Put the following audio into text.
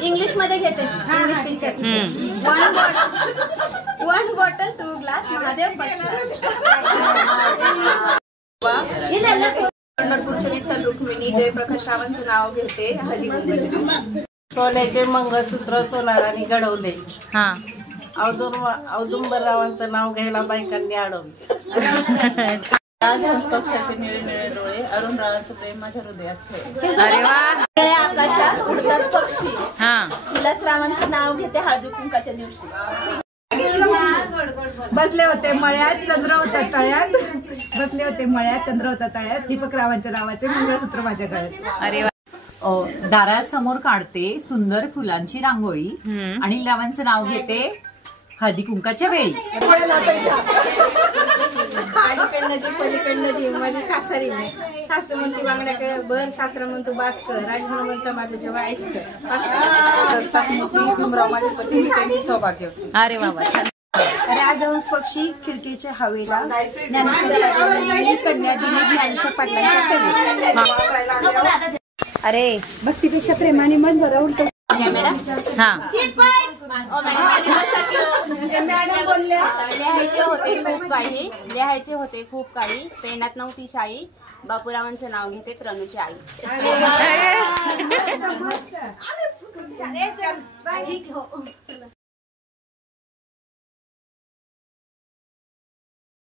English मध्ये घेते English teacher. 1 bottle 2 glass Mahadev first class. पंढरपूरच्या विठ्ठल रुक्मिणी जयप्रकाश रावांचं नाव घेते. हळदी कुंकवाच्या दिवशी सोन्याचे मंगळसूत्र सोनाराने घडवले. औदुंबररावांचं नाव घ्यायला बायकांनी अडवले. राजहंस पक्षाचे निळे निळे डोळे अरुण रावांचं प्रेम माझ्या हृदयात ठेव. अरे वा. आकाशात उडतात पक्षी. विलासरावांचं नाव घेते हळदी कुंकाच्या दिवशी. बसले होते मळ्यात चंद्र होता तळ्यात. बसले होते मळ्यात चंद्र होता तळ्यात. दीपक रावांच्या नावाचे मंगळसूत्र माझ्या गळ्यात. अरे वा. दारासमोर काढते सुंदर फुलांची रांगोळी आणि रावांचं नाव घेते हळदी कुंकाच्या वेळी. अलीकडनं जी पलीकडनं जी माझी खासारी सासू म्हणते बांगड्या बर सासरा म्हणतो बासकर राजभाऊ म्हणतो माझ्या वायस्कर भीमराव माझे पती मी त्यांची सौभाग्य. अरे बाबा. राजहंस पक्षी खिडकीच्या हवेला ज्ञानेश्वरी कन्या दिली ज्ञानेश्वर पाटलांच्या सभेत. अरे भक्तीपेक्षा प्रेमाने मन जरा उलट. लिहायचे होते खूप काही पेनात नव्हती शाई. बापूरावांचं नाव घेते प्रणूची आई. ठीक हो.